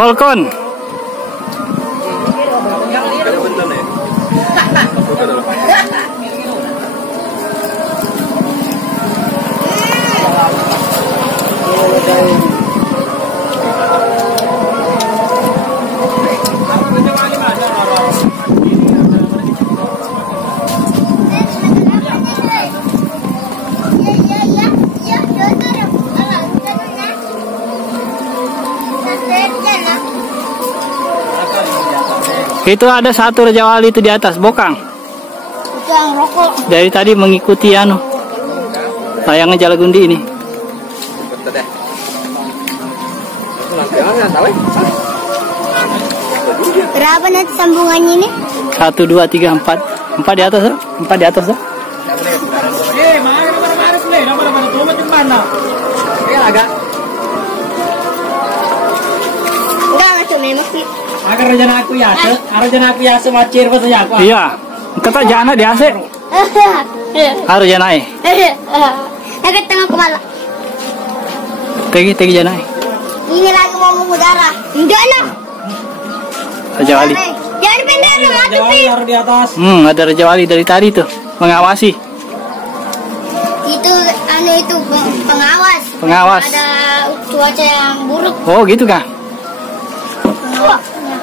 Falcon. Itu ada satu Raja Wali itu di atas bokang. Itu yang rokok. Dari tadi mengikuti layangan Jalagundi ini. Berapa nanti sambungannya ini? 1, 2, 3, 4. 4 di atas, 4 di atas. Enggak masuk memang sih. Agar rencana aku ya semacir pasnya aku. Iya, kata jana di AC. Harus janai. Agak tengah kepala. Tegi janai. Ini lagi mau mengudara. Enggak lah. Raja Wali. Jangan pindah rumah tuh, Pi. Taruh di atas. Ada Raja Wali dari tadi tuh mengawasi. Itu itu pengawas. Pengawas. Ada cuaca yang buruk. Oh, gitu kah?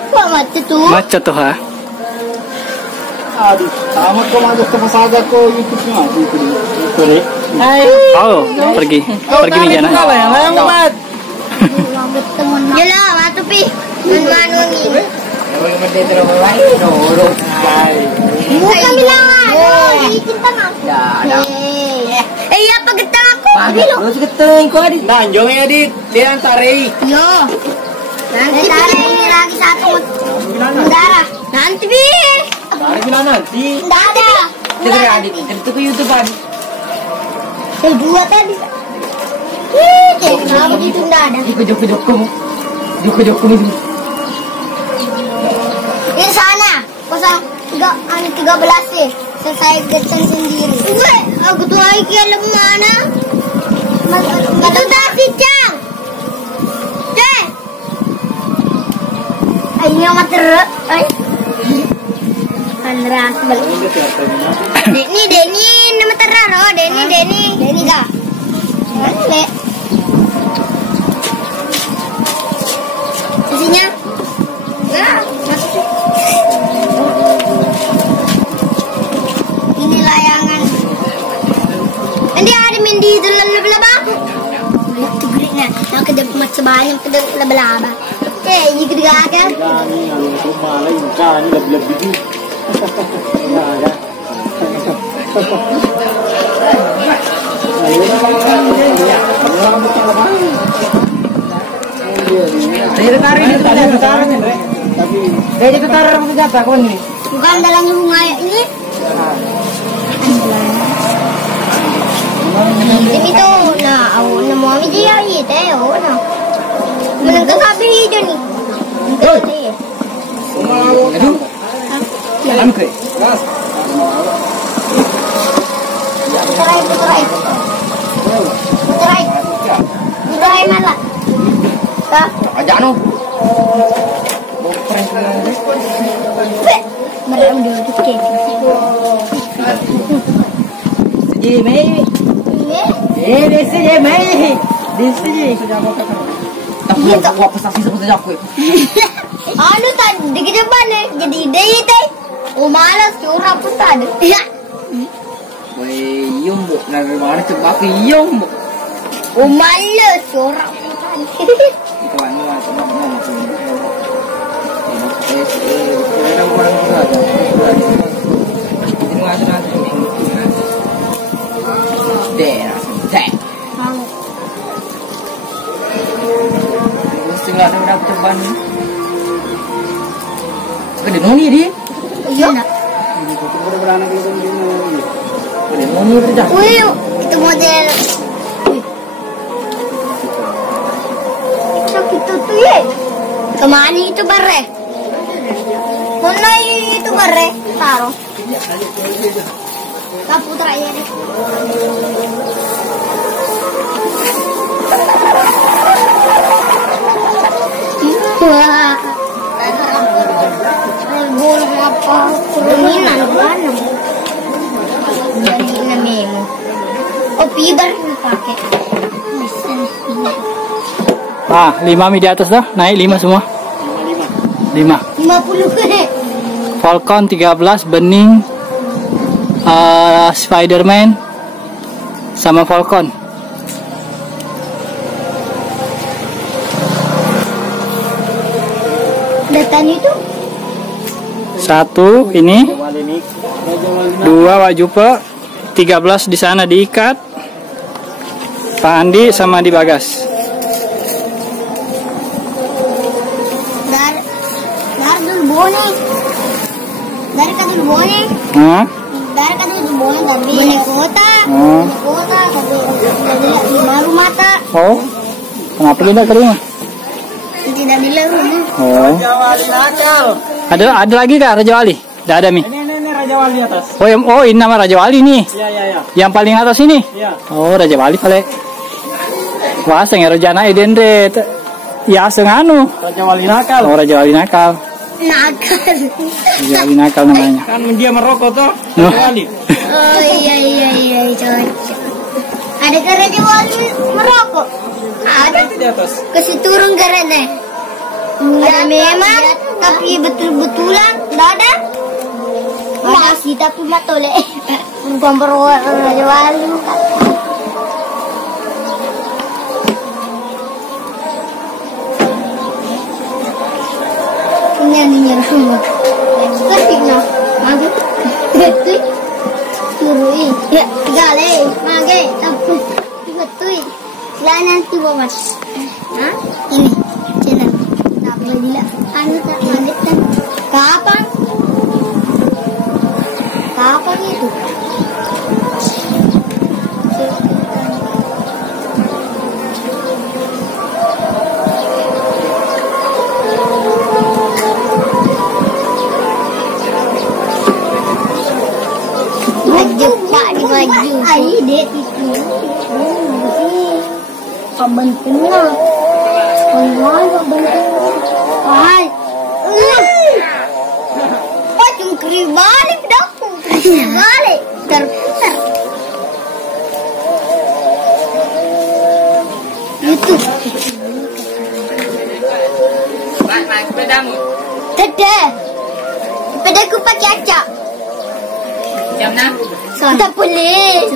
Kok macet tuh? Macet tuh, ha? Aduh, tamat kau masuk ke saja kau YouTube-nya. Oh, pergi nih jana. Yalah, matu Pi. Manu ni. Bukan bilang di cinta aku. Iya, apa getah aku? Lu segeteng kau adik. Nanjong ya adik, dia antari. Yo. Nanti ini lagi satu darah. Nanti Pi. Dari bilang nanti. Enggak ada. Jadi adik, itu ke YouTube adik. Dua tadi. Kenapa gitu enggak ada? Jok kamu. Di sana 13 sih. Saya geteng sendiri. Aku tuh lagi yang mana? Itu tadi Cang. Ceng. Ini amat teruk. Andra sebalik. Deni nama teraro. Deni ga. Mana? Isinya? Nah, masuk. Ini layangan. Nanti ada mindi itu laba-laba. Itu gurihnya. Yang kedua macam banyak kedua laba-laba. Ini kedua kan? Ini aku malah ini lebih-lebih. Bukan dalam bunga ini. Ini tuh, nah, mau dia itu, nah, menengah sapi hijau nih. Puterai malah. Kah? Ajak no. Mereka udah dikit. Jadi Mei. Di sini Mei. Di sini. Tapi aku apa saksi seperti aku. Anu tadi di depan jadi ide itu. Oh malas curang pun tadi. Woi, yung bu, dari mana coba aku yung bu. Oh malas curang pun tadi. Itu anu Gede noni dia. Iya nak. Gede noni dia. Wih, itu model. Sakit tuh ya. Kemana itu bare? Mana itu bare? Taruh. Kapu terakhir. Wah. Tapi baru pakai. Ah, 5 Mi di atas dah. Naik 5 semua. 5. 50. Falcon 13, Bening, Spiderman, sama Falcon. Datanya itu 1 ini, 2 Wak Jupe, 13 di sana diikat. Pak Andi sama di bagas. dari dulu boneh. Dari kan dulu boneh. Hah? Dari kan dulu boneh tapi boneh kota. Oh. Boneh kota tapi baru mata. Oh, kenapa tidak ke rumah? Tidak di rumah. Oh. Raja Wali nakal. Ada lagi kak Raja Wali? Tidak ada Mi. Ini Raja Wali atas. Oh ini nama Raja Wali nih. Iya. Yang paling atas ini. Iya. Oh Raja Wali pale. Wah sengaja Rajana Idendre. Ya senganu. Raja Wali nakal. Oh Raja Wali nakal. Nakal. Raja Wali nakal namanya. Kan dia merokok tuh. Oh. Raja Wali. Oh iya cocok. Ada ke Raja Wali merokok? Ada. Di atas. Kasih turun karena. Ya memang tapi betul-betulan tidak ada. Ada sih tapi matole. Gambar Raja Wali. Ini rumah. Ketiknya, maju. Betul. Turui. Ya, gale, mage, tapi betul. Lah nanti bawa. Hah? Ini. Channel. Tak boleh anu tak ada kan. Kapan? Kapan itu? Baju. Ai dek itu. Pembentuknya. Ai. Oh, cungkri balik dah. Balik. Terputar. Itu. Naik sepedamu. Tidak. Sepedaku pakai acak. Jam 6. Tak boleh.